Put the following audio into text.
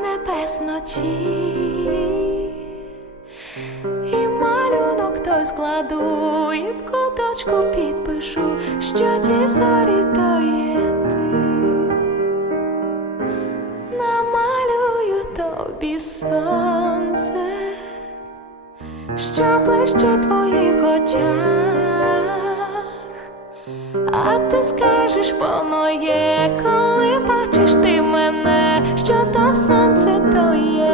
небес вночі, і малюнок той складу, і в куточку підпишу, що ті зорі то є ти. Намалюю тобі сонце, що ближче твоїх очах. А ти скажеш, воно є, сонце